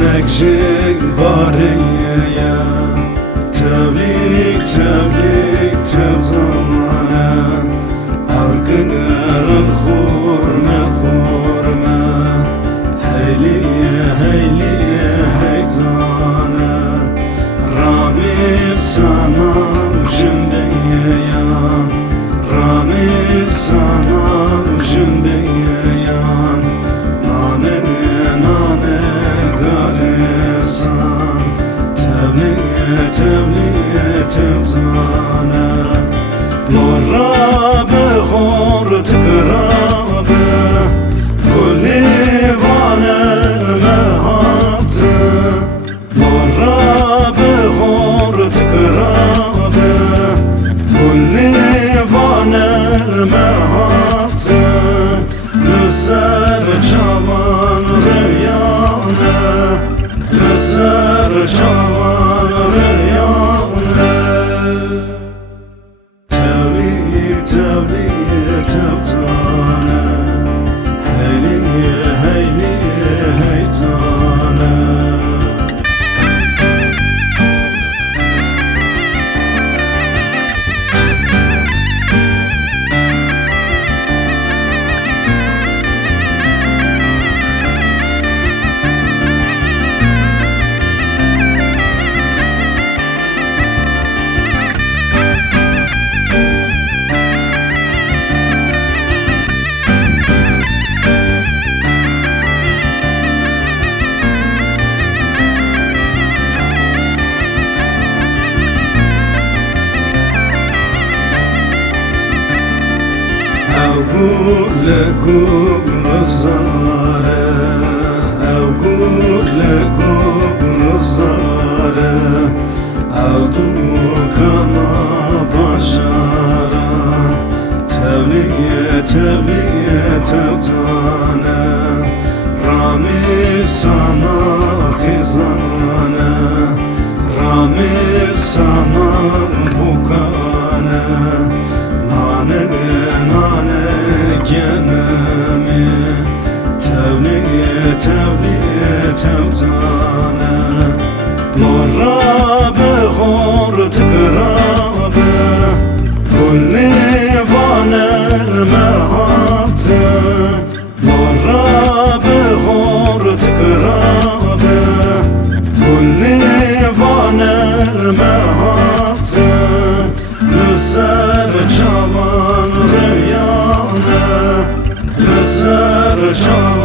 نکجیک باریه تبریک تبریک تب زمانه هرگنر خورمه خورمه هیلیه هیلیه هیزانه رامی sanam jimbeyan Rami sanam jimbeyan Nane nane garisan Tebliğe tebliğe tevzane Murabe khor tıkrabe Gulivane mehatı Murabe khor tıkrabe Gulivane mehatı Neser çavan rüyane Neser çavan rüyane Tevlik tevlik tevzane Heyliye heyliye heyzane أقول لكم الزهرة أقول لكم الزهرة أودوك ما بشرة تبلية تبلية توزانة رامي sana خزانة رامي sana bukane Nane nane genemi Tevliye tevliye tevzane Murabe khor tıkrabe Gulivane mehatı Murabe khor tıkrabe Gulivane mehatı Neser çavan rüyane Neser çavan